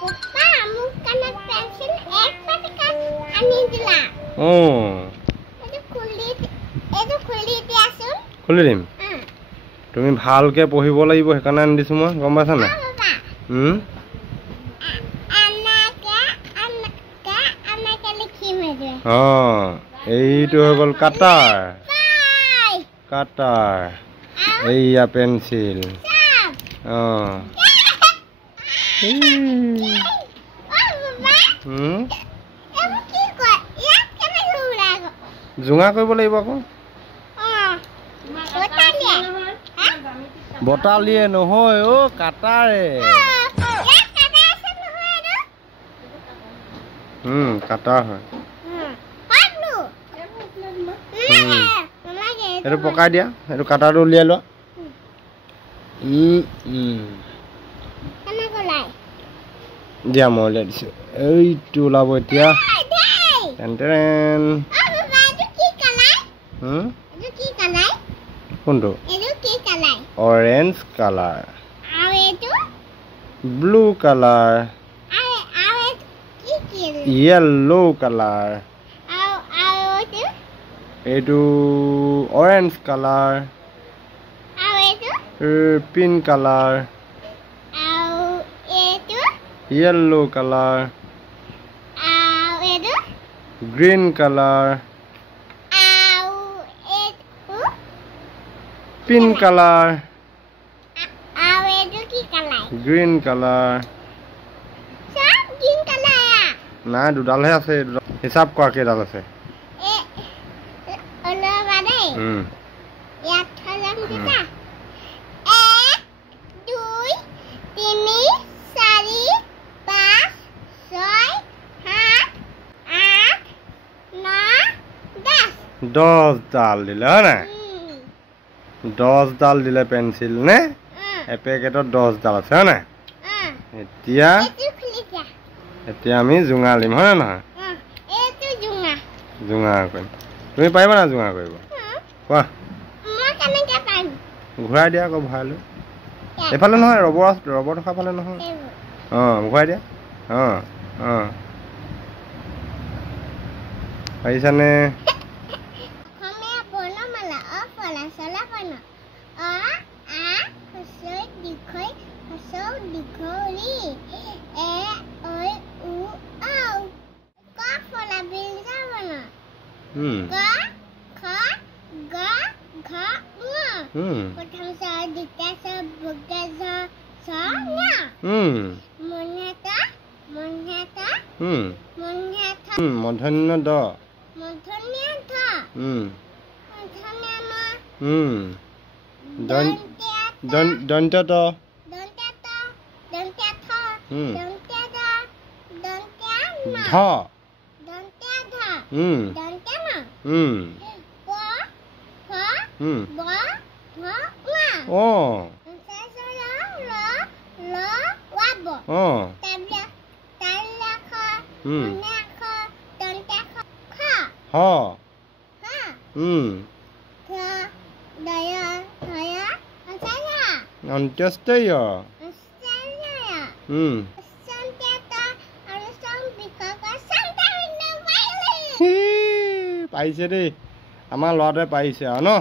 Papa, মোক কানে pencil এক পাটিকা আনি দিলা। এটো খুলি দিয়াছোন। খুলি দিম। তুমি ভালকে পঢ়িব লাগিব হেকানে আনি দিছো মই গম পাইছা না? এইটো হৈ গ'ল কাটাৰ। কাটাৰ। এইয়া পেন্সিল। জোঙা কৰিব লাগিব আকৌ। বটালিয়ে নহয় অ কাটাৰে। কাটাৰ হয়। এইটো পকাই দিয়া, এইটো কাটাৰটো উলিয়াই লোৱা। দিয়া মই উলিয়াই দিছো। এইটো ওলাব এতিয়া। কোনটো? Orange colour. Blue colour. Yellow colour. এইটো orange colour. Pink colour. Yellow colour. Green colour. Pink colour. Green colour. নাই দুডালহে আছে। হিচাপ কৰা কেইডাল আছে। দহ ডাল দিলে হয় নাই? 10 ডাল দিলে পেন্সিল নে? এপেকেটত 10 ডাল আছে হয় নাই? এতিয়া আমি জোঙা লিম হয় নহয়? জোঙা কৰিম। তুমি পাৰিবা না জোঙা কৰিব? কোৱা। ঘূৰাই দিয়া আকৌ ভৰাই লৈ। এইফালে নহয় ৰবৰ থকা ফালে নহয়। ঘূৰাই দিয়া। পাৰিছানে? মধ্যাহ্ন দ। দন্ত ত। ধ। অন্ত্যেষ্টিয়। পাৰিছে দেই আমাৰ ল'ৰাটোৱে পাৰিছে আৰু ন।